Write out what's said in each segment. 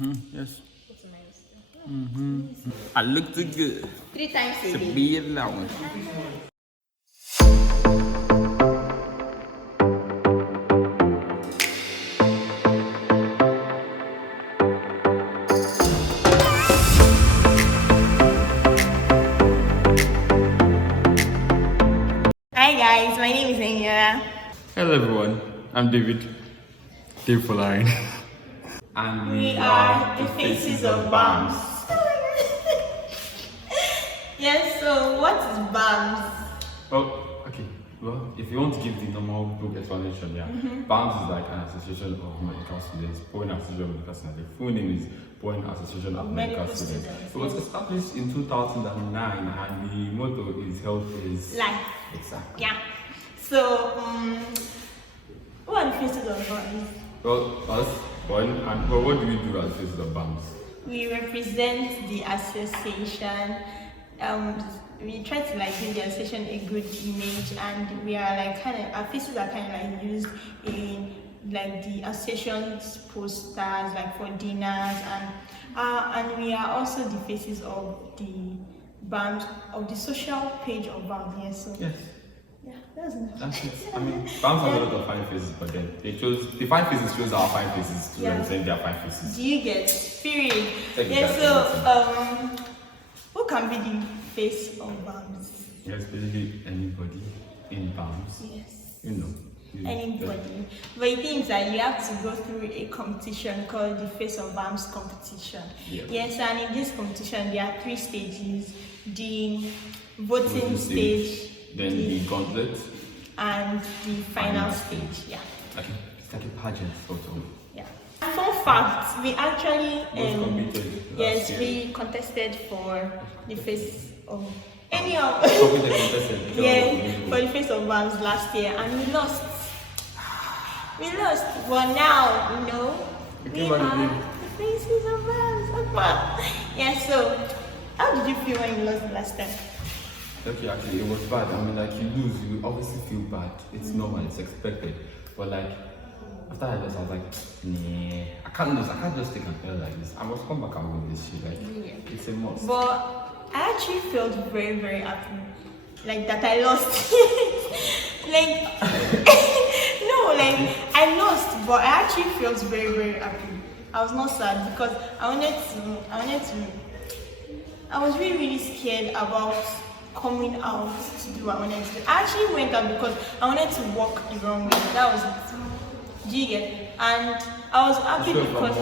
Yes. It's nice. I look too good 3 times a to day. be alone. Hi guys, my name is Enya. Hello everyone, I'm David. Dave Folarin. And We are the faces of BAMS. Yes, so what is BAMS? Oh, okay. Well, if you want to give the normal book explanation, yeah. BAMS is like an association of medical students. Bowen Association of Medical Students. The full name is Bowen Association of Medical Students. It was established in 2009 and the motto is health is Life. Exactly. Yeah. So, who are the faces of BAMS? Well, us, Bowen, and well, what do we do as faces of BAMS? We represent the association. We try to like give the association a good image, and we are like our faces are kind of like used in like the association's posters, like for dinners, and we are also the faces of the BAMS, of the social page of BAMS. Yes, so Yes. yeah, that's nice. That's it. I mean, BAMS has a lot of fine faces, but then they chose the fine faces chose our fine faces to represent their fine faces. Do you get period? Exactly. Yeah, so who can be the face of BAMS? Yes, basically anybody in BAMS. Yes. You know. Anybody. But the thing is that you have to go through a competition called the Face of BAMS competition. Yeah. Yes, and in this competition there are 3 stages. The voting stage, then the gauntlet, and the final stage. Yeah. Okay. It's like a pageant sort of. Yeah. Fun fact, we actually yes, we contested for the face of any of for the face of BAMS last year, and we lost. We lost, but now you know we are the faces of BAMS. Yeah. So, how did you feel when you lost the last time? Okay, actually, it was bad. I mean, like you lose, you obviously feel bad. It's normal, it's expected. But like after I lost, I was like, nah, I can't lose. I can't just take an L like this. I must come back and win this shit. Like it's a must. But I actually felt very, very happy, like that I lost. like no, like I lost, but I actually felt very, very happy. I was not sad because I was really, really scared about coming out to do what I wanted to do. I actually went out because I wanted to walk the wrong way. That was it. Do you get? And I was happy because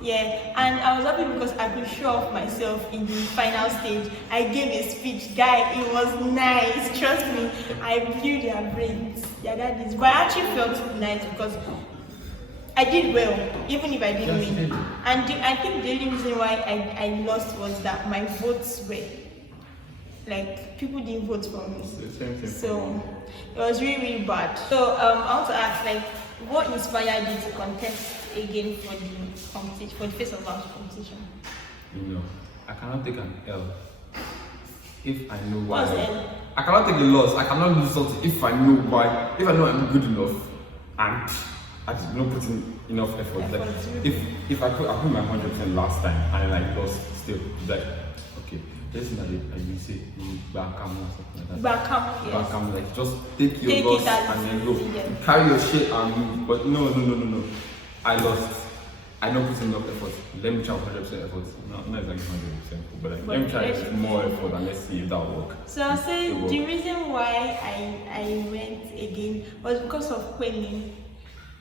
yeah, and I was happy because I could show off myself in the final stage. I gave a speech, guy. It was nice. Trust me, I blew their brains. Yeah, that is. But I actually felt nice because I did well, even if I didn't win. And I think the only reason why I lost was that my votes were like people didn't vote for me. So it was really, really bad. So I want to ask, like, what inspired you to contest again for the competition, for the Face of BAMS competition? You know, I cannot take an L if I know why. What's L? I cannot take a loss. I cannot lose something if I know why. If I know I'm good enough and I did not put in enough effort. Like if I put my 100% last time and I lost still, like okay. Just like you say, Bacam or something like that. Bacam, yes. Bacam, like just take your loss and then go. Yeah. Carry your shit and move. But no. I lost. I don't put in enough effort. Let me try 100% effort. Not exactly 100%, but like, let me try with more effort and let's see if that will work. So I'll say the reason why I went again was because of Kwemi.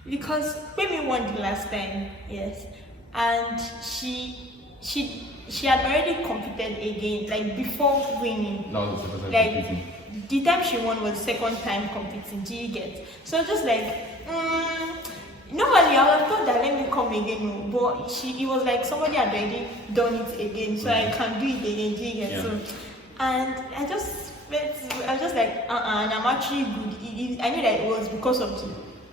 Because Kwemi won the last time, yes. And she had already competed again, like before winning. No, the second time like competing. The time she won was the second time competing. Do you get? So just like normally I would have thought that let me come again, but it was like somebody had already done it again, so I can do it again. Do you get? Yeah. So, and I was just like and I'm actually good. I knew that it was because of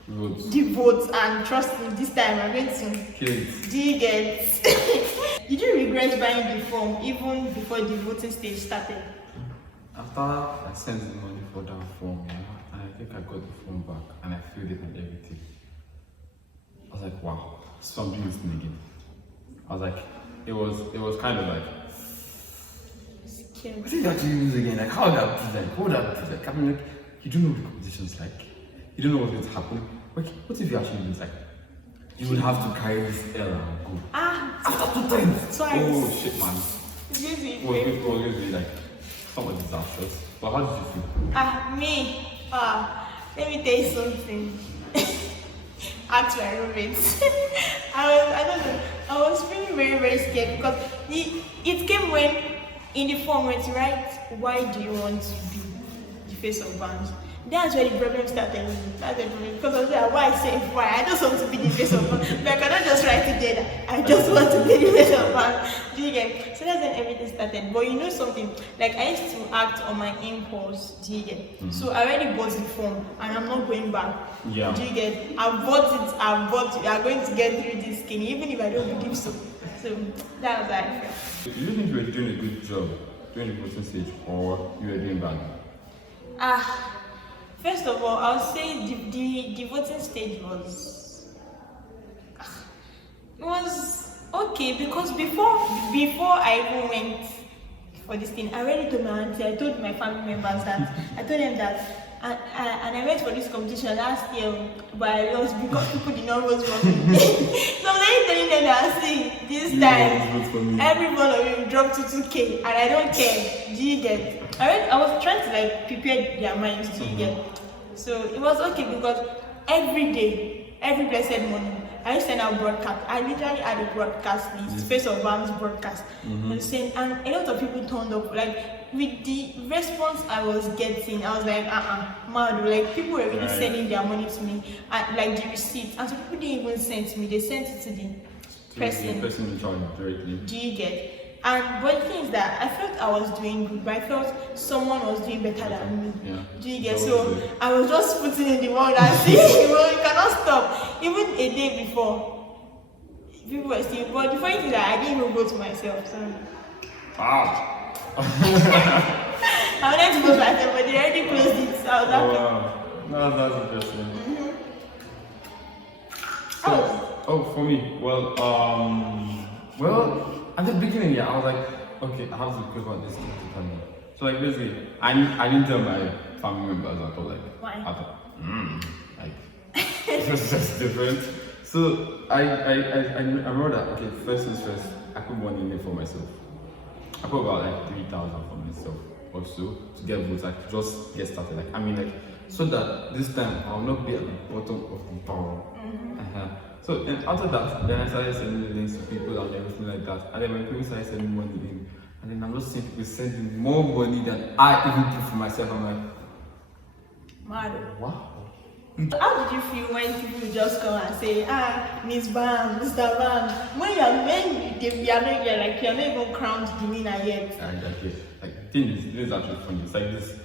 the votes, and trust me, this time I'm going to kill it. Do you get? Did you regret buying the form even before the voting stage started? After I sent the money for that form, yeah, and I think I got the form back and I filled it and everything. I was like, wow, so I'm doing this thing again. I was like, it was kind of like, Scary. what did you actually lose again? Like, how would that be like? What would that be like? I mean, like, you don't know what the competition's like. You don't know what's going to happen. Like, what if you actually lose? Like, you would have to carry this L and go. After 2 times. Twice. Oh shit, man. It's going to be It was going to be like somewhat disastrous. But how did you feel? me. Let me tell you something. Ask my roommates. I don't know. I was feeling very, very scared because it came when in the form where to write, why do you want to be the face of BAMS? That's where the problem started. That's the problem. Because I was like, why say why? I just want to be the face of BAMS. But I cannot just write it there. I just want to be the face of BAMS. Do you get? So that's when everything started. But you know something? Like I used to act on my impulse. Do you get? So I already bought the form and I'm not going back. Yeah. Do you get? I bought it. I'm going to get through this skin, even if I don't believe so. So that was how I felt. Do you think you were doing a good job during the voting stage, or you were doing bad? First of all, I'll say the voting stage was okay because before I even went for this thing, I already told my auntie, I told my family members that I told them that. And I went for this competition last year, but I lost because people did not vote for me. So I'm telling them that, see, this time, every one of you dropped to 2K, and I don't care. Do you get? I was trying to like prepare their minds. Do you get? So it was okay because every day, every blessed morning, I used to send out broadcast. I literally had a broadcast list, face of BAMS broadcast, and a lot of people turned up. Like with the response I was getting, I was like, mad. Like people were really sending their money to me, and like the receipts. And so people didn't even send to me; they sent it to the person. The person in charge directly. Do you get? But the thing is that I felt I was doing good, but I felt someone was doing better than me. Yeah. Do you get? So I was just putting in the world and saying, well, you cannot stop. Even a day before, people were still. But the funny thing is that I didn't even go to myself. So Wow. I wanted to go to myself, but they already closed it. So I was happy. Wow. No, that's interesting. So, for me, well, at the beginning, I was like, okay, I have to go about this family. So like basically, I didn't tell my family members at all. Like, why? I thought, like, it's just different. So I remember that. Okay, first things first, I put money in there for myself. I put about like 3,000 for myself or so to get votes, like just get started. Like I mean, like so that this time I'll not be at the bottom of the barrel. So and after that, then I started sending links to people and everything like that. And then when people started sending money in, and then I'm just seeing people sending more money than I even do for myself. I'm like, Mad. wow. How did you feel when people just come and say, Miss BAMS, Mr. BAMS? When you're not even crowned the winner yet. And like thing is actually funny. It's like this.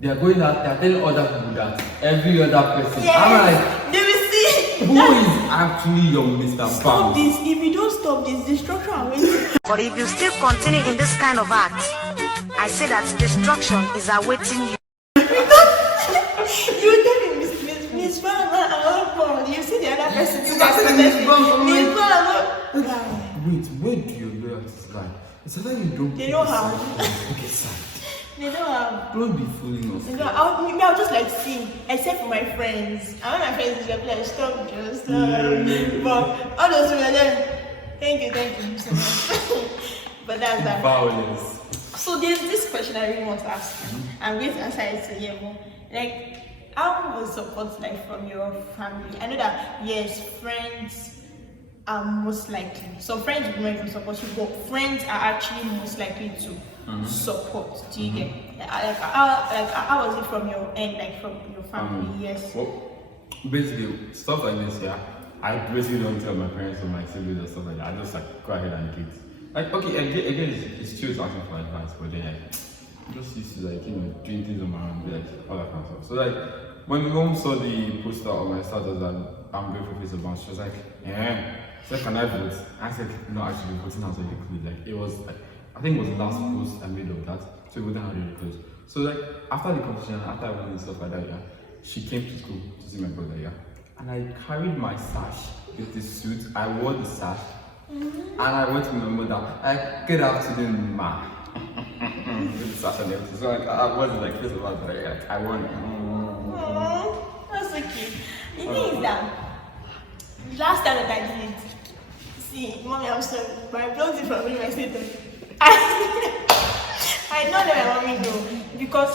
They are going out, they are telling other people that every other person. Yes, I'm like, they will see. who is actually your Mr. Stop BAMS? this. If you don't stop this, destruction awaits. But if you still continue in this kind of act, I say that destruction is awaiting you. You tell me, Miss BAMS, you see the other person. Miss BAMS. Miss Wait, do your loyalties lie? It's like you don't. They don't have. Okay, side. They don't have. Don't be fooling us. I'll just like sing, except for my friends. And when my friends is like, stop, just but all those people, then, thank you so much. But that's that. Violence. So there's this question I really want to ask. I'm going to answer it to you. Like, how was support like from your family? I know that yes, friends are most likely. So friends will not even support you, but friends are actually most likely to support. Do you get? How was it from your end, like from your family? Yes. Well, basically stuff like this, I basically don't tell my parents or my siblings or stuff like that. I just like go ahead and get. Like okay, again, it's true to asking for advice, but then like I'm just used to like doing things on my own, like all that kind of stuff. So like when my mom saw the poster on my status that I'm going for face of BAMS, she was like, so can I vote? I said no, actually voting has already closed. Like it was like I think it was the last post I made of that, so voting had already closed. So like after the competition, after I won and stuff like that, she came to school to see my brother, and I carried my sash with the suit. I wore the sash And I went to my mother, like, good afternoon, ma. So I wasn't like, this was like, I won. Oh, that's so cute. The thing is that last time that I did it, see, mommy, I'm sorry, but I blocked it from me, my status. I don't let my mommy know because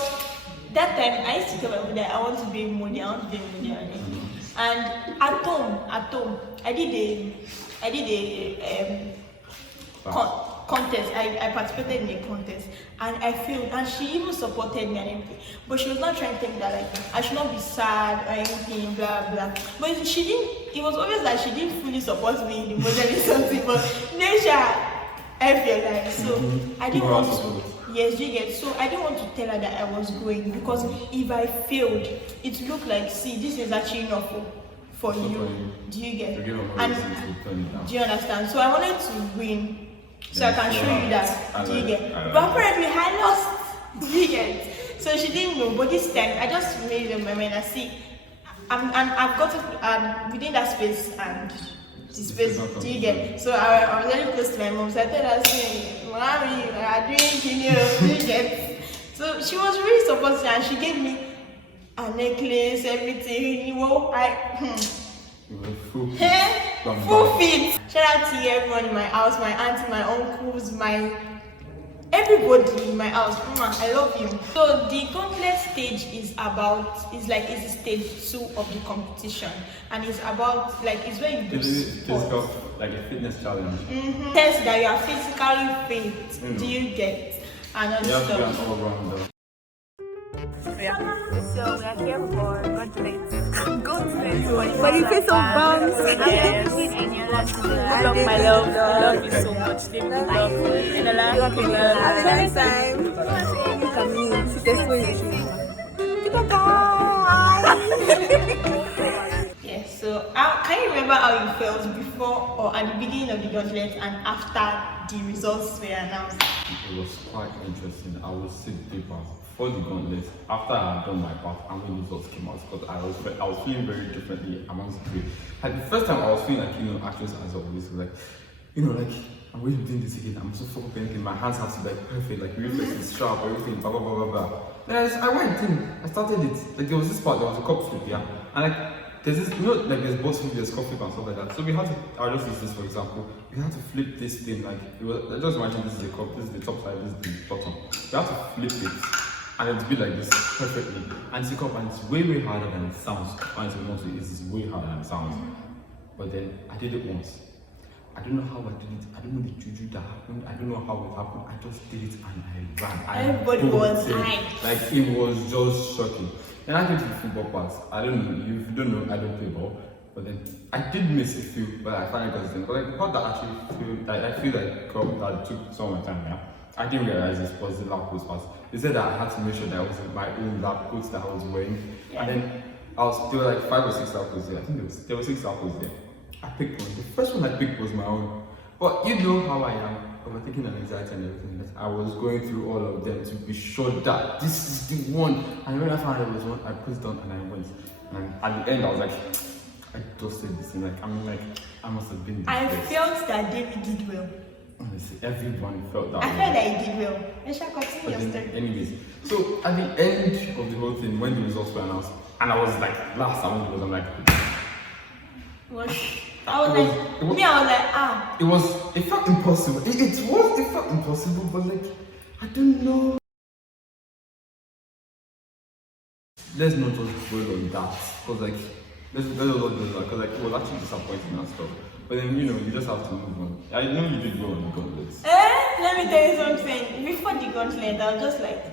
that time I used to tell my mother I want to be a model, I want to be a model. And at home, I did a contest. I participated in a contest and I failed, and she even supported me and everything. But she was not trying to tell me that like I should not be sad or anything, blah blah. But she didn't. It was obvious that she didn't fully support me in the modeling something. But nature. I feel like so I didn't want to. Yes, you get. So I didn't want to tell her that I was going because if I failed, it looked like, see, this is actually not for you. Do you get? And do you understand? So I wanted to win, so I can show you that. Do you get? But apparently I lost. Do you get? So she didn't know. But this time I just made up my mind. I see, I've got to within that space and. Space, do you get? So I was very close to my mom, so I told her, Mommy, we are doing tenure, do you get? So she was really supportive and she gave me a necklace, everything, you know, full fit. Shout out to everyone in my house, my auntie, my uncles, everybody in my house. I love you. So the gauntlet stage is the stage 2 of the competition, and it's about like it's where you do physical, like a fitness challenge. Test that you are physically fit. Do you get? And other stuff. You have to be an all-rounder. Yeah. So we are here for God's for the face of BAMS. Yes. I love my love. I love you so much. Give me love. And I love you. Anytime. You can meet. Sit there Yes. So can you remember how you felt before or at the beginning of the gauntlet and after the results were announced? It was quite interesting. I was sick deep for the gauntlet after I had done my part and when the results came out, because I was feeling very differently amongst the three. Like the first time I was feeling like, actress as always, like, like I'm going to do this again, I'm so fucking painting, my hands have to be like perfect, like reflexes sharp, everything, blah blah blah blah blah. Then I went in, I started it, like there was this part, there was a cup flip, yeah, and like there's this, like there's both flip, there's cup flip and stuff like that. So we had to, I'll just use this for example, we had to flip this thing, like it was, just imagine this is the cup, this is the top side, this is the bottom. We had to flip it. And it's be like this perfectly. And it's up and it's way harder than it sounds. Honestly, it's way harder than it sounds. But then I did it once. I don't know how I did it. I don't know the juju that happened. I don't know how it happened. I just did it and I ran. Everybody was hyped. Like it was just shocking. Then I came to the football part. I don't know. If you don't know, I don't play ball. But then I did miss a few, but I finally got it in. But like the part that actually I feel like that took some of my time, yeah. I didn't realize this was the lab coat part. They said that I had to make sure that I was in my own lab coats that I was wearing. Yeah. And then there were like 5 or 6 lab coats there. I think there were 6 lab coats there. I picked one. The first one I picked was my own. But you know how I am, overthinking and anxiety and everything. That I was going through all of them to be sure that this is the one. And when I found out it was one, I put it down and I went. And at the end, I was like, I dusted this thing. I must have been. I felt that David did well. Honestly, everyone felt that. I felt that he did well. I shall continue your story. Anyways, so at the end of the whole thing, when the results were announced, and I was like, last time it was, I'm like, it felt impossible. It felt impossible, but like, I don't know. Let's not just dwell on that, because like, let's not dwell on that, because like, it was actually disappointing and stuff. But then, you just have to move on. I know you did well on the gauntlets. Let me tell you something. Before the gauntlet, I was just like,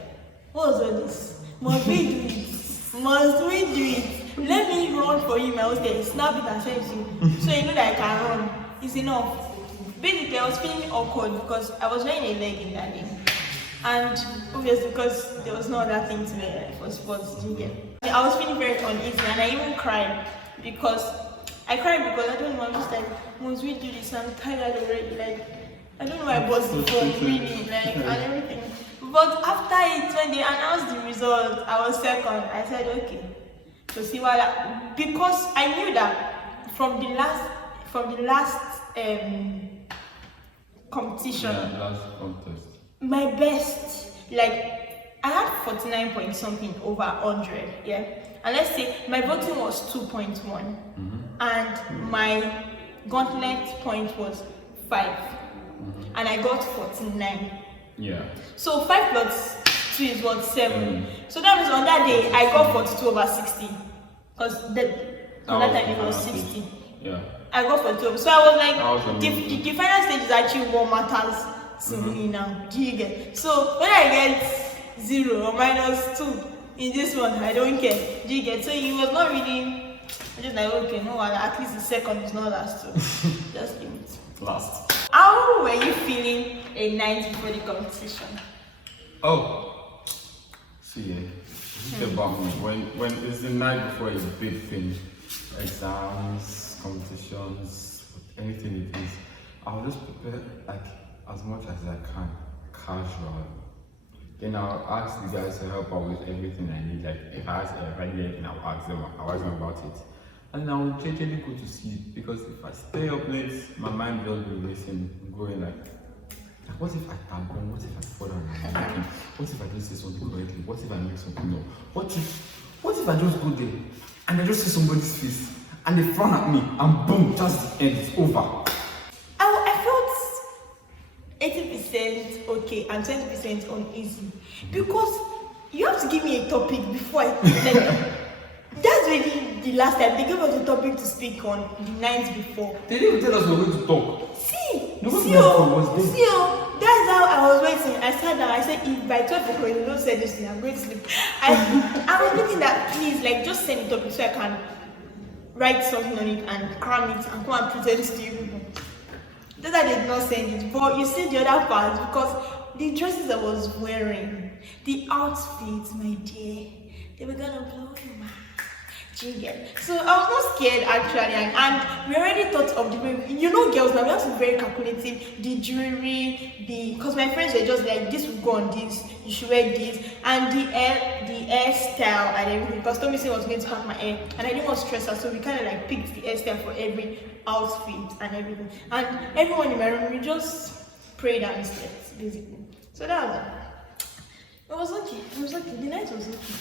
what was all this? Must we do it? Must we do it? Let me run for you, my hostel. Snap it and send you. So you know that I can run. It's enough. Basically, I was feeling awkward because I was wearing a leg in that day. And obviously, because there was no other thing to wear for sports, I was feeling very uneasy and I even cried because I cried because I don't know, I'm just like, must we do this? I'm tired already, like, I don't know why I was before, really, like, and everything. But after it, when they announced the result, I was second. I said, okay, to see what because I knew that from the last competition. Yeah, last contest. My best, like I had 49 point something over 100, yeah. And let's say my voting was 2.1, and my gauntlet point was 5, and I got 49. Yeah. So 5 plus 2 is what, 7. So that means on that day I got 42 over 60, because on that time it was 60. Yeah. I got 42. So I was like, was the final stage is actually what matters to me now. Do you get? So when I get 0 or -2 in this one, I don't care. Do you get? So it was not really. I'm just like, okay, no, at least the second is not last. So just give it. Last. How were you feeling a night before the competition? Oh, see, yeah. About me. When it's the night before a big thing, exams, competitions, anything it is, I'll just prepare like as much as I can, casual. Then I'll ask the guys to help out with everything I need. Like if I need anything, I'll ask them about it. And then I'll generally go to sleep, because if I stay up late, my mind will be racing, going like what if I tap on? What if I fall down and I'm looking? What if I don't say something correctly? What if I make something up? What if I just go there and I just see somebody's face and they frown at me and boom, just the end, it's over. I felt 80% okay and 20% uneasy, because you have to give me a topic before I like, that's really the last time they gave us a topic to speak on the night before. They didn't even tell us we were going to talk. That's how I was waiting. I sat down, I said, if by 12 o'clock you don't say this thing, I'm going to sleep. I was thinking that please, like, just send the topic so I can write something on it and cram it and come and present it to you people. That I did not send it, but you see the other part, because the dresses I was wearing, the outfits, my dear, they were gonna blow your mind. So I was not scared actually, and we already thought of the way, you know, girls now, we have to be very calculative. The jewelry, because my friends were just like, this will go on this, you should wear this, and the hairstyle and everything, because Tommy said I was going to have my hair and I didn't want to stress her, so we kind of like picked the hairstyle for every outfit and everything, and everyone in my room, we just prayed and slept basically. So that was it. It was okay, the night was okay.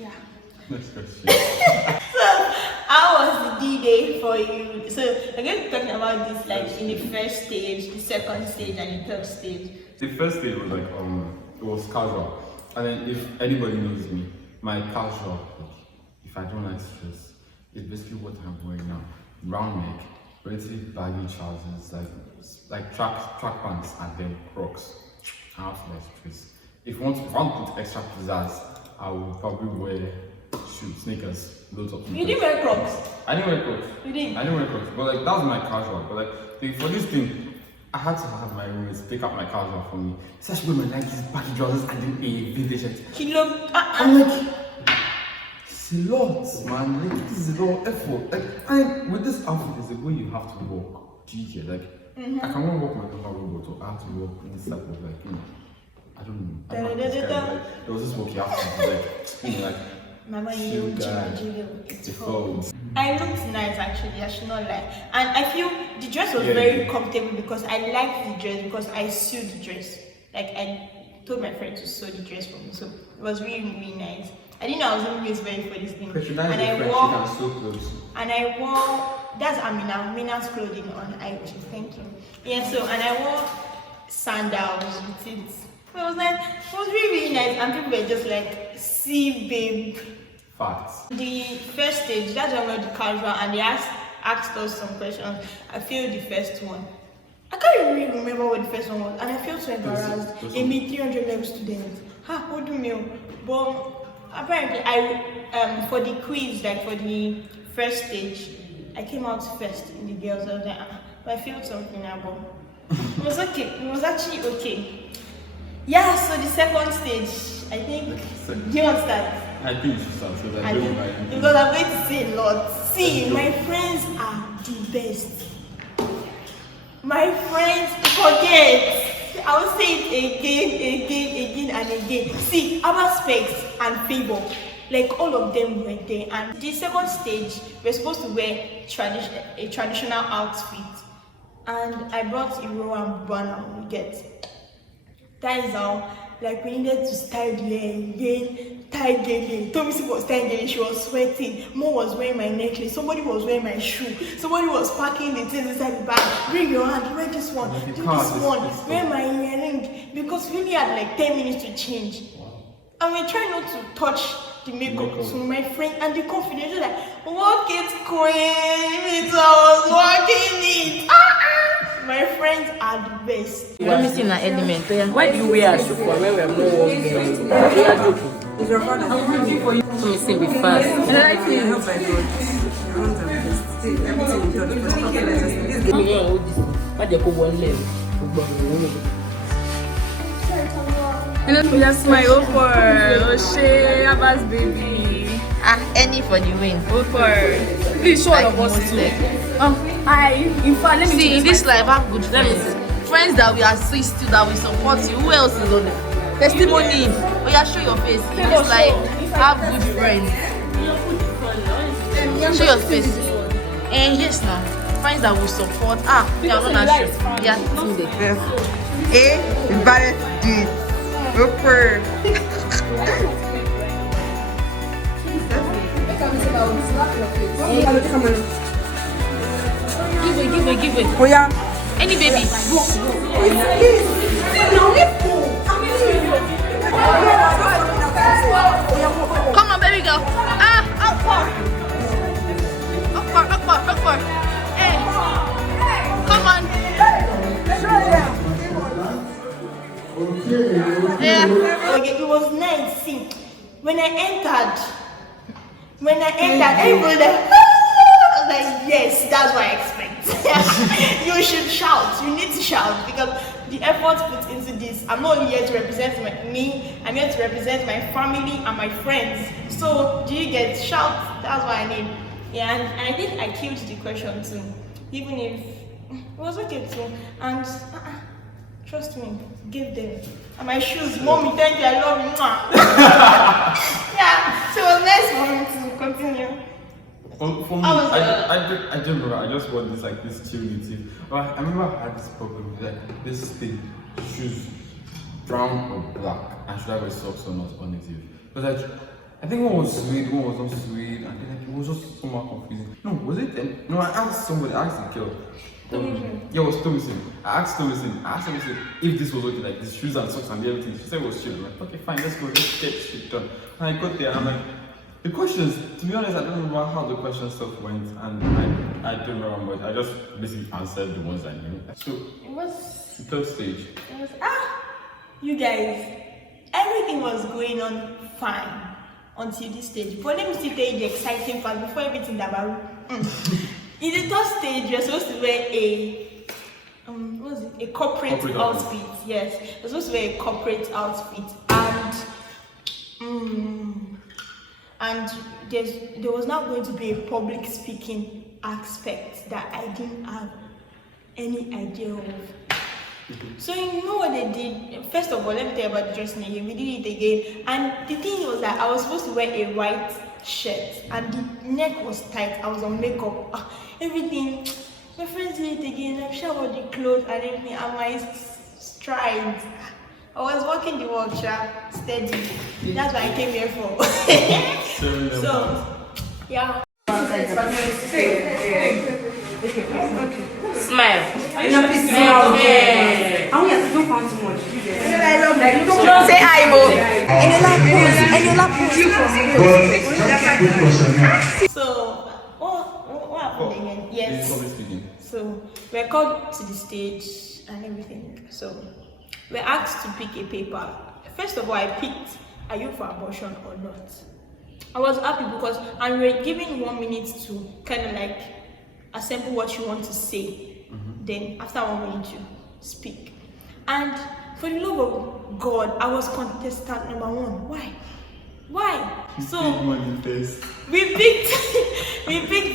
Yeah. Next question. So, how was the D-Day for you? So, we're going to be talking about this like in the first stage, the second stage, and the third stage. The first stage was like, it was casual. And then if anybody knows me, my casual, like, if I don't like stress, it's basically what I'm wearing now. Round neck, relatively baggy trousers, like track pants, and then Crocs. I have to like stress. If you want to put extra pizzazz, I will probably wear sneakers, loads of sneakers. You didn't wear Crocs? I didn't wear Crocs. You didn't? I didn't wear Crocs, but like that was my casual. But like for this thing, I had to have my roommates pick up my casual for me. Such women like these baggy trousers and then a vintage shirt. He looked. I'm like, it's a lot, man. Like this is a lot of effort. Like, and with this outfit, is the way you have to walk. Do you get like? I can walk my normal robot, or I have to walk in this type of like, you know. I don't know. I'm not this guy, like, there was this walk you have to do, like, you know, like. Mama, you look it's folds. I looked nice actually, I should not lie. And I feel the dress was very comfortable, because I liked the dress, because I sewed the dress. Like I told my friend to sew the dress for me, so it was really, really nice. I didn't know I was always very for this thing. And I wore that's Amina's clothing on IG, thank you. Yeah, so and I wore sandals with it. So it was like, it was really, really nice, and people were just like, see babe. Facts. The first stage, that's when we were the casual, and they asked us some questions. I failed the first one. I can't really remember what the first one was, and I felt so embarrassed. A me 300 level student. What do you? But apparently, I for the quiz, like for the first stage, I came out first in the girls. I was like, but I failed something about. It was okay. It was actually okay. Yeah. So the second stage, I think. Do you want to start? I think you should start, because I'm going to say a lot. See, my friends are the best. My friends, forget. I will say it again and again. See, our specs and favor, like all of them were there. And the second stage, we're supposed to wear a traditional outfit. and I brought Iro and banner. We get. That is how, like, we needed to style the hair again, tie Gele. Tomisi was tying Gele, she was sweating. Mo was wearing my necklace, somebody was wearing my shoe, somebody was packing the things inside the bag. Bring your hand, wear this one, do this one, wear my earring. Because we only had like 10 minutes to change. And we're trying not to touch the makeup. So my friend and the confidence was like, walk it, queen. I was walking it. My friends are the best. Let me see an element. Why do you wear a shoe for when we have no work there? Let me see be fast. And I like to help by God. Everything we We just smile for O'Shea, Abbas baby. Any for the win. Please show all of us too. In fact, let me see. In this life, have good friends. Friends that we assist you, that we support you. Who else is on it? Testimony. Oh yeah, show your face. In this life, have good friends. Show your face. And yes, now friends that will support. They are not sure. Yeah, you better do it. Super. Give it. Oh yeah. Any baby. Come on, baby girl. Up. Hey. Come on. Yeah. Okay, it was nice. See, when I entered, everybody was like, yes, that's what I expect. You should shout. You need to shout because the effort put into this. I'm not only here to represent me. I'm here to represent my family and my friends. So, do you get shout? That's what I need. Yeah, and I think I killed the question too, even if it was okay too. And trust me, give them. And my shoes, mommy, thank you, I love you. Yeah, so it was nice for me to continue. For me, I don't remember. I just want this chill routine. But I remember I had this problem with this thing, shoes, brown or black, and should I wear socks or not on it? Because I think one was suede, one was not suede, and then it was just somehow confusing. No, was it? No, I asked somebody. I asked the girl. Yeah, it was Thomasin. I asked Thomasin if this was okay, like the shoes and socks and everything. She said it was chill. I'm like, okay, fine, let's go, let's get shit done. And I got there and I'm like, the questions, to be honest, I don't remember how the question stuff went, and I don't remember, but I just basically answered the ones I knew. So It was the third stage. You guys, everything was going on fine until this stage. But let me still tell you the exciting part before everything that about. In the third stage, you're supposed to wear a corporate outfit. Yes, you're supposed to wear a corporate outfit, and there was not going to be a public speaking aspect that I didn't have any idea of. So you know what they did? First of all, let me tell you about the dressing again. We did it again, and the thing was that I was supposed to wear a white shirt, and the neck was tight. I was on makeup, everything. My friends did it again. I showered the clothes and everything, and my strides. I was walking the walk, steady. That's what I came here for. So, yeah. Smile. Say hi, Bo. So, what happened again? Yes. So, we're called to the stage and everything. So, we're asked to pick a paper. First of all, I picked, are you for abortion or not? I was happy because we were given 1 minute to kind of like assemble what you want to say. Then after 1 minute you speak. And for the love of God, I was contestant number 1. Why? So we picked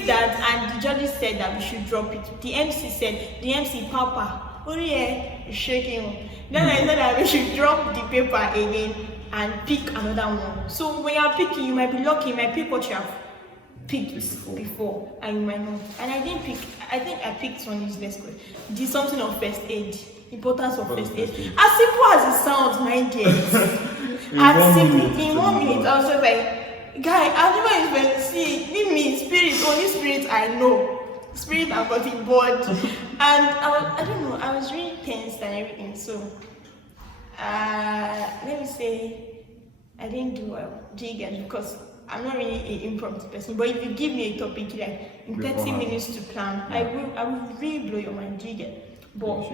that, and the judges said that we should drop it. The MC Papa, oh yeah, you're shaking. Then I said that we should drop the paper again and pick another one. So when you're picking, you might be lucky, you might pick what you have picked before, and you might not. And I didn't pick. I think I picked one useless question. Did something on first aid. Importance of first aid. As simple as it sounds, mind you. In 1 minute, I was just like, guy, I've never even see me spirit, only spirit I know. Spirit I got in board. And I don't know, I was really tense and everything. So let me say I didn't do well. Do you get it? Because I'm not really an impromptu person. But if you give me a topic like in 30 minutes to plan, I will really blow your mind. Do you get it? But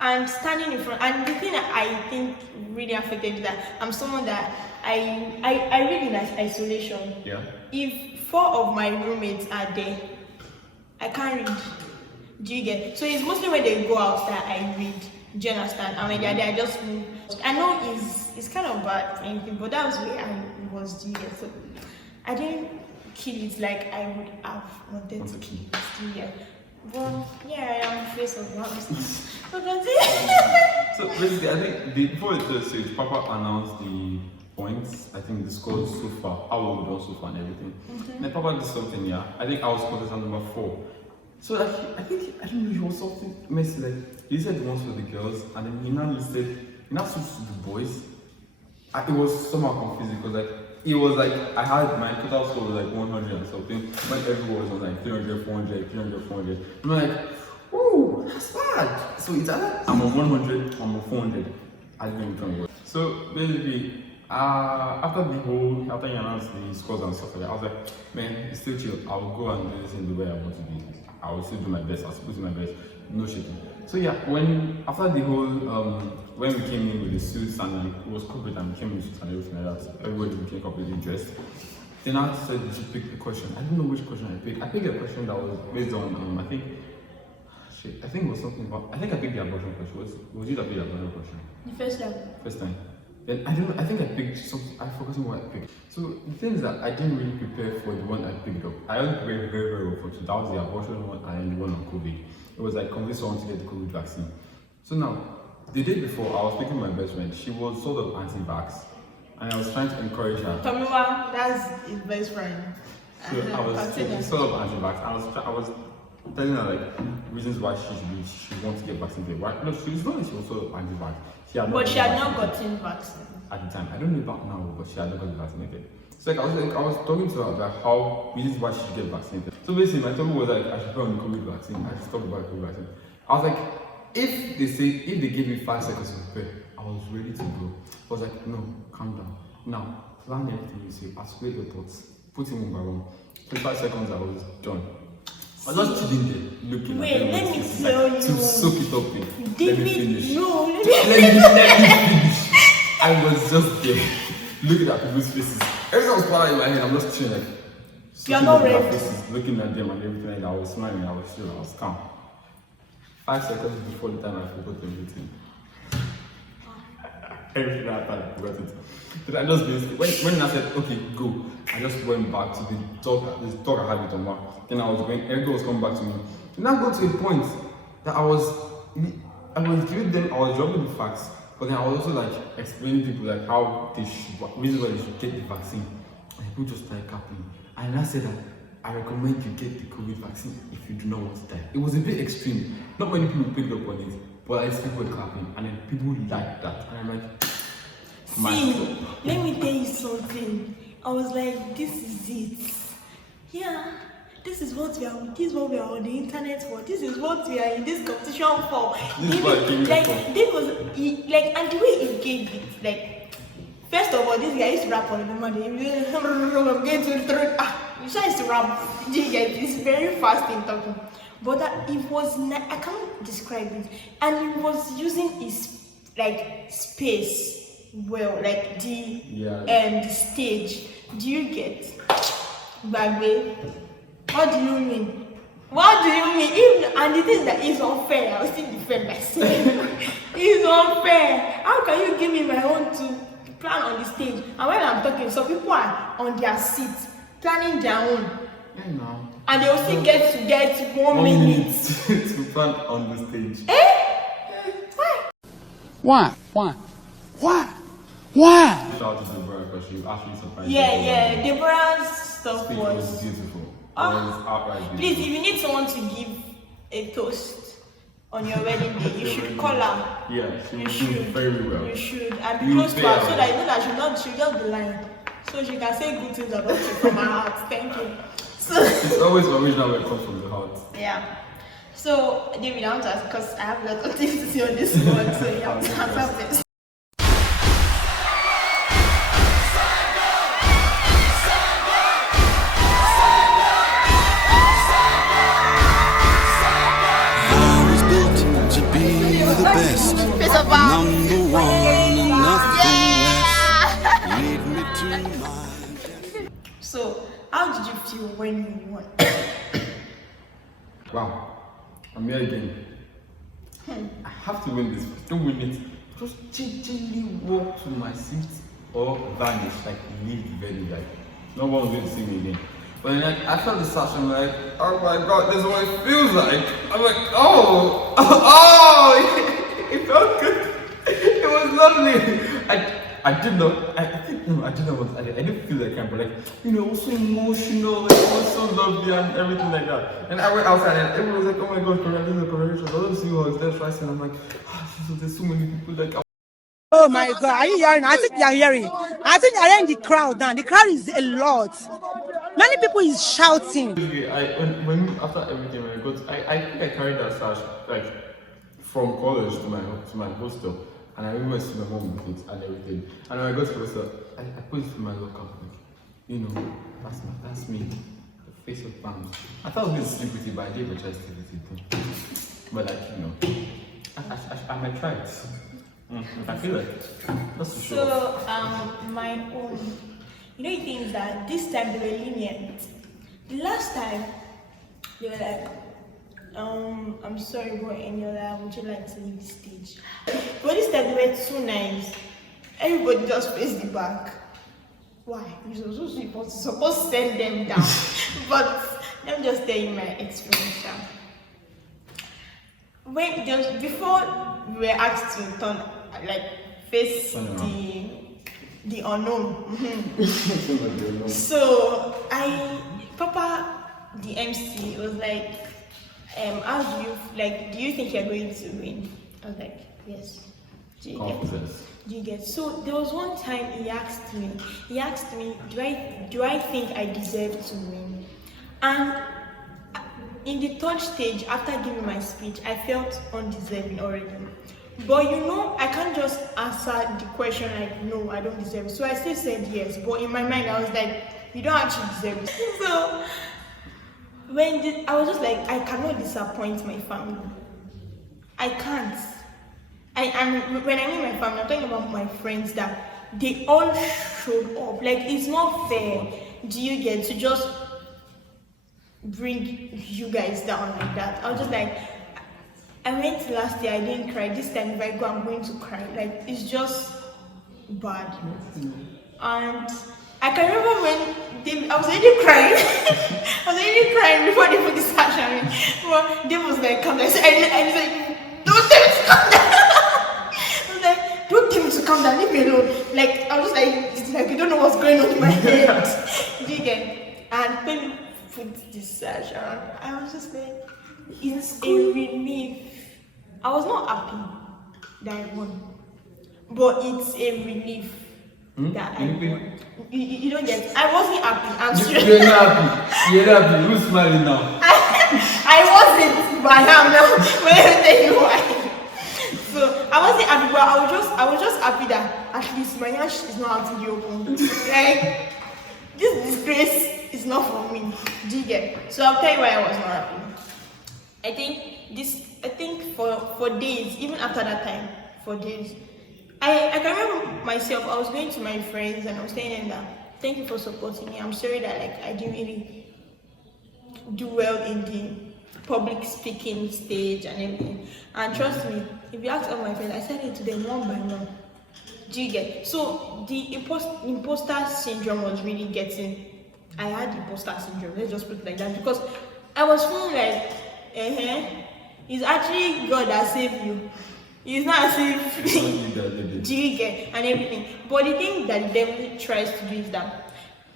and standing in front, and the thing that I think really affected is that I'm someone that I really like isolation. Yeah. If 4 of my roommates are there, I can't read. Do you get? So it's mostly when they go out that I read. Do you understand? And when they're there, I just move. I know it's kind of bad or anything, but that was where I was. Do you get? So I didn't kill it like I would have wanted to kill it. Do you get? Well, yeah, I am face of BAMS. So basically, I think before it does, so Papa announced the points. I think the scores so far, how well we done so far and everything. Then Papa did something, yeah. I think I was contestant number 4. So like, I don't know, he was something messy. Like he said he wants for the girls, and then he now switched to the boys. It was somehow confusing because like it was like I had my total score was like 100 and something. When everyone was like 300, 400, 300, 400. I'm like, ooh, that's bad. So it's either I'm on 100, I'm on 400. I didn't even work. So basically, after he announced the scores and stuff like that, I was like, man, it's still chill. I will go and do this in the way I want to be. I will still do my best. I'll still do my best. No shaking. So yeah, after the whole when we came in with the suits and like, it was corporate and we came in with suits and everything like that, everybody became completely dressed. Then I said you should pick the question. I don't know which question I picked. I picked a question that was based on I think it was something about I picked the abortion question. Was you that picked the abortion question? The first time. First time. Then I don't know, I think I picked something, I've forgotten what I picked. So the thing is that I didn't really prepare for the one I picked up. I only prepared very, very well for two. That was the abortion one and the one on COVID. It was like convince someone to get the COVID vaccine. So now, the day before, I was speaking with my best friend. She was sort of anti-vax. And I was trying to encourage her. Tomiwa, that's his best friend. So I was sort of anti-vax. I was telling her like reasons why she wants to get vaccinated. Why? No, she was sort of anti-vax. She had not gotten vaccine at the time. I don't know about now, but she had not gotten vaccinated. So like I was talking to her about how reasons why she should get vaccinated. So basically my topic was like I should put on the COVID vaccine. I should talk about the COVID vaccine. I was like, if they give me 5 seconds to prepare, I was ready to go. I was like, no, calm down. Now plan everything you say, articulate your thoughts, put him on by one. 25 seconds I was done. I was just sitting there looking at them. Wait, let me tell you. To soak it up in. David, let me finish. No, let me finish. I was just there looking at people's faces. Everything was planning in my head. I'm just chilling like. You're not ready. Faces, looking at them and everything. Like, I was smiling. I was chill. I was calm. 5 seconds before the time I forgot everything. Everything that time I forgot it. But I just basically when I said okay go, I just went back to the talk I had with Omar. Then I was going, everything was coming back to me. And I got to a point that I was giving them, I was dropping the facts, but then I was also like explaining to people like how they should, reasons why they should get the vaccine. And people just started clapping. And I said that I recommend you get the COVID vaccine if you do not want to die. It was a bit extreme. Not many people picked up on it, but I people were clapping, and then people liked that. And I'm like, see, let me tell you something. I was like, this is it. Yeah. This is what we are on the internet for. This is what we are in this competition for. This is what I came like, for. this was like, and the way he gave it, like, first of all, this guy used to rap on the money. I'm going to throw. You used to rap. It's very fast in talking, but that it was. I can't describe it, and he was using his like space well, like the stage. Do you get? Bagbe. What do you mean? What do you mean? And the thing that is unfair, I will still defend myself. It's unfair. How can you give me my own to plan on the stage? And when I'm talking, some people are on their seats planning their own. I know. And they will still get 1 minute to plan on the stage. Why? Shout out to Deborah because she actually surprised me. Yeah. Deborah's stuff Speech was beautiful. Or it's outright Please, business? if you need someone to give a toast on your wedding day, you should call her. Yeah, she You will do should. very well. You should. And be You close to pay her her. so that you know that she'll just be lying. So she can say good things about you from her heart. Thank you. So, It's always original when it comes from the heart. yeah. So, David, I want to ask, because I have a lot of things to say on this one, so you have to answer this. I was built to be the best, number one and nothing less. Lead me to my So, how did you feel when you won? Wow, I'm here again. I have to win this. Don't win it. Just gingerly walk to my seat or vanish, like leave the venue, like no one will see me again. But then I felt the sash, I'm like, oh my god, this is what it feels like. I'm like, oh, it felt good. It was lovely. I did not, I think, no, I didn't feel that kind, but like, you know, it was so emotional, like, it was so lovely and everything like that. And I went outside and everyone was like, oh my god, congratulations. I don't see hugs, there's rice, and I'm like, there's so many people like, Oh my God, are you hearing? I think you are hearing. I think you are hearing the crowd now. The crowd is a lot. Many people is shouting. when after everything, when I got, I think I carried that sash like from college to my hostel, and I even went to my home with it and everything. And when I got to the hostel, I put it in my locker, like, you know, that's me, the face of BAMS. I thought I was going to sleep with it, but I didn't try to sleep with it. But like, you know, I might try it. I feel like that's for sure. So, my own, you know, the thing is that this time they were lenient. The last time, they were like, I'm sorry, boy, and you're like, would you like to leave the stage? But this time they were too nice. Everybody just faced the back. Why? You're supposed to send them down. But let me just tell you my experience now. When just before we were asked to turn, like, face the unknown. So Papa, the MC, was like, how do you, like, do you think you're going to win? I was like, yes. Do you get? So there was one time he asked me, do I think I deserve to win? And in the third stage, after giving my speech, I felt undeserving already. But you know, I can't just answer the question like, no, I don't deserve it. So I still said yes, but in my mind, I was like, you don't actually deserve it. So I was just like, I cannot disappoint my family. I can't. And when I mean my family, I'm talking about my friends that they all showed up. Like, it's not fair. Do you get to just bring you guys down like that? I was just like, I went last year, I didn't cry. This time if I go, I'm going to cry. Like, it's just bad. And I can remember when I was already crying. I was already crying before they put the sash on me. But Dave was like, come down. I was like, don't tell me to come down. I was like, don't tell me to come down, leave me alone. Like, I was like, it's like you don't know what's going on in my head. Do you get? And when we put the sash on, I was just like, it's a relief. I was not happy that I won, but it's a relief that I won. You don't get it. I wasn't happy. I'm straight. You're not happy. You're not happy. Who's smiling now? I wasn't, but now. But let me tell you why. So I wasn't happy, but I was just happy that at least my yash is not out in the open. Like, this disgrace is not for me. Do you get? So I'll tell you why I was not happy. I think for days, even after that time, for days, I can remember myself. I was going to my friends and I was telling them that, thank you for supporting me. I'm sorry that, like, I didn't really do well in the public speaking stage and everything. And trust me, if you ask all my friends, I said it to them one by one. Do you get? So the imposter syndrome was really getting. I had imposter syndrome. Let's just put it like that, because I was feeling like, it's actually God that saved you. It's not as if do you get and everything. But the thing that the devil tries to do is that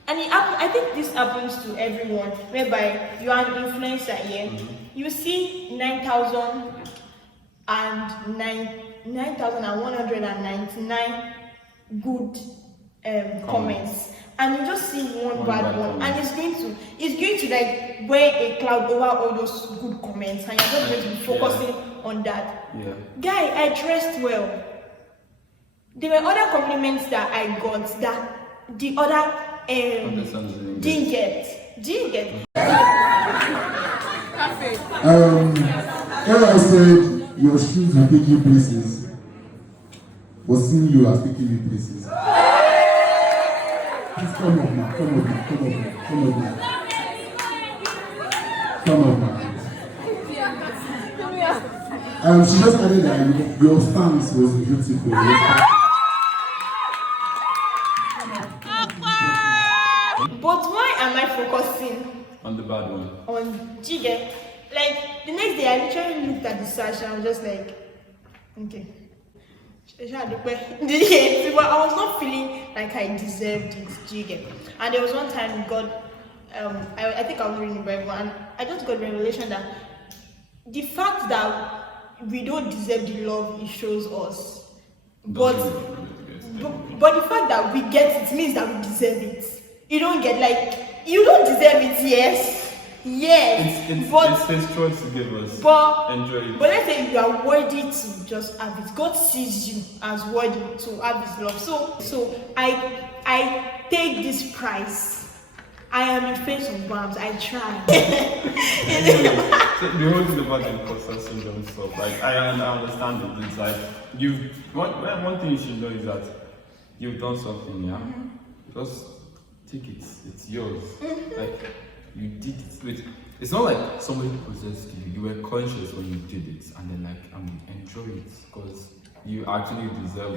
And I think this happens to everyone, whereby you are an influencer here. You see 9,199 good comments, and you just see one bad one, and it's going to like wear a cloud over all those good comments, and you're just going to be focusing on that. Yeah. Guy, I dressed well. There were other compliments that I got that the other didn't get. Do you get? When I said your shoes will take you places, was seeing you as taking me places. Please come up now, come up now, come up now, come up now. Come up now. She just added that your stance was beautiful. But why am I focusing on the bad one? On Jigga? Like the next day, I literally looked at the search and I was just like, okay. But I was not feeling like I deserved it, Jigga. And there was one time God, I think I was reading the Bible, and I just got the revelation that the fact that we don't deserve the love He shows us, but the fact that we get it means that we deserve it. You don't get, like, you don't deserve it, yes. It's His choice to give us. Enjoy it. But let's say you are worthy to just have it. God sees you as worthy to have His love. So I take this prize. I am in face of BAMS. I try. So the whole thing about the imposter syndrome stuff, like I understand it. It's like one thing you should know is that you've done something, yeah. Just take it. It's yours. Like you did it. It's not like somebody possessed you. You were conscious when you did it, and then enjoy it because you actually deserve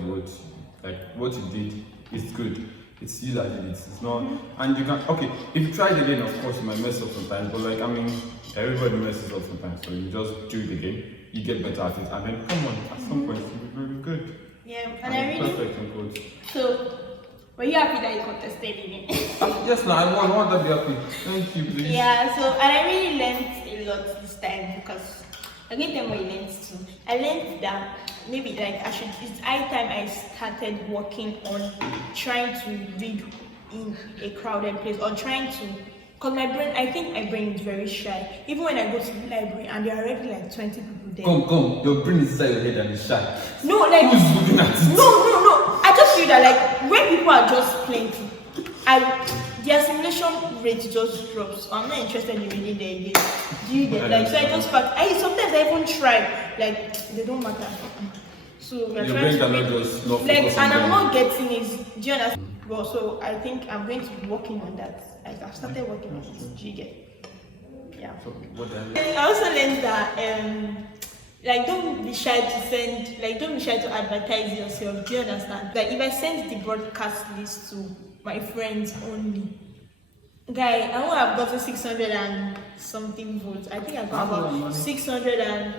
what you did. It's good. It's you that did it. It's not, and you can. Okay, if you try it again, of course you might mess up sometimes. But everybody messes up sometimes. So you just do it again. You get better at it, and then come on. At some point, you'll be very good. Yeah, and I really. Perfect and good. So. Were you happy that you contested again? Yes, no, I want to be happy. Thank you, please. Yeah, so, and I really learned a lot this time because I didn't tell you what I learned too. I learned that maybe it's high time I started working on trying to read in a crowded place or trying to, because my brain is very shy. Even when I go to the library and there are already like 20 people there. Come, your brain is inside your head and it's shy. No, like, who's looking at it? No. I just feel that like when people are just plenty, the assimilation rate just drops. So I'm not interested in reading there again. Do you get like so I just sometimes I even try, like they don't matter. So we're trying to make, and I'm not getting it. Do you understand? Well, so I think I'm going to be working on that. Like I've started working on it. Do you get? Yeah. So what I also learned that don't be shy to advertise yourself. Do you understand? Like if I send the broadcast list to my friends only, guy, I won't have gotten 600 and something votes. I think I got about 630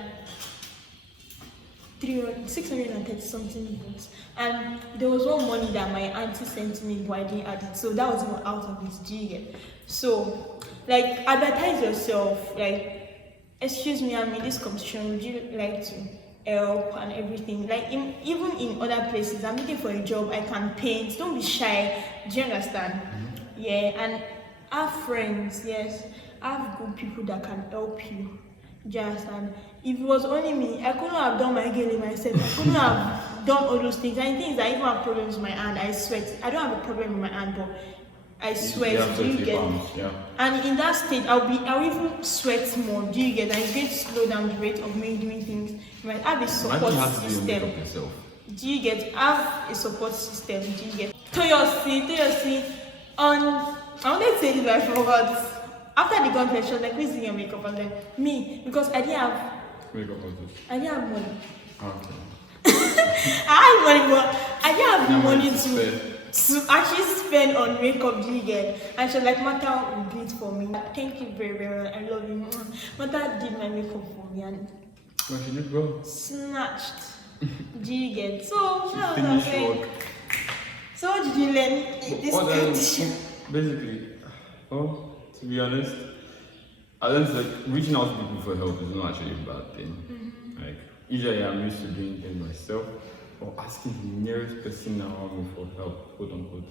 something votes. And there was one money that my auntie sent me, but I didn't add it. So that was even out of this G. So like advertise yourself, like, excuse me, I'm in this competition, would you like to help and everything? Like even in other places, I'm looking for a job, I can paint, don't be shy. Do you understand? Yeah, and have friends, yes, have good people that can help you. Do you understand? If it was only me, I couldn't have done my girl myself. I couldn't have done all those things. And the thing is, I even have problems with my hand. I sweat. I don't have a problem with my hand, but I sweat. Do you get? Yeah. And in that state, I'll even sweat more. Do you get? And it's going to slow down the rate of me doing things. You might have a support system. Do you get? Have a support system. Do you get? Toyosi. I wanted to say this, but I forgot. After the competition, like, who's doing your makeup? I was like, me, because I didn't have makeup artist. I didn't have money. Okay. I had money, but I didn't have the money to actually spend on makeup. Do you get? And she was like, Mata will do it for me. Thank you very, very much. I love you. Mata did my makeup for me and what she did, bro? Snatched. Do you get? So finished work. So what did you learn in this competition? basically, well, to be honest, I learned like reaching out to people for help is not actually a bad thing. Like usually I'm used to doing things myself or asking the nearest person around me for help, quote unquote.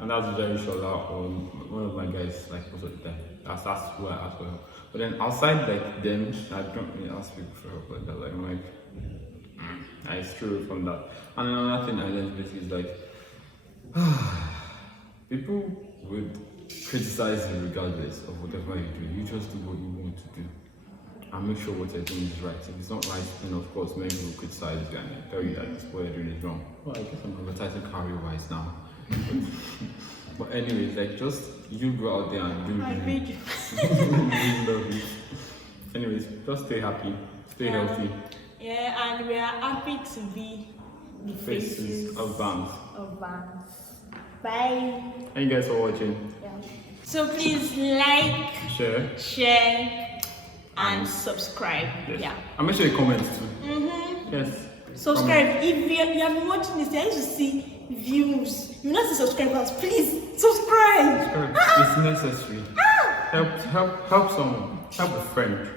And that's very Shola or one of my guys, like most of the time. That's who I ask for help. But then outside like them, I don't really ask people for help like that. Like I'm like, I stray from that. And another thing I learned basically is like, people would criticize you regardless of whatever you do. You just do what you want to do and make sure what you're doing is right. If it's not right, then of course many people will criticize you and tell you that what you're doing is wrong. Well, I guess I'm advertising career-wise now. But anyways, like just you go out there and do made you. Anyways, just stay happy, stay healthy. Yeah, and we are happy to be the faces of BAMS. Bye. Thank you guys for watching. Yeah. So please like, share, and subscribe. Yes. Yeah. And make sure you comment too. Yes. Subscribe. If you have been watching this, I used to see views. You not see subscribers. Please subscribe. It's necessary. Help someone. Help a friend.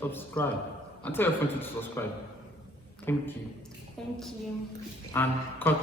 Subscribe. And tell your friend to subscribe. Thank you. Thank you. And cut.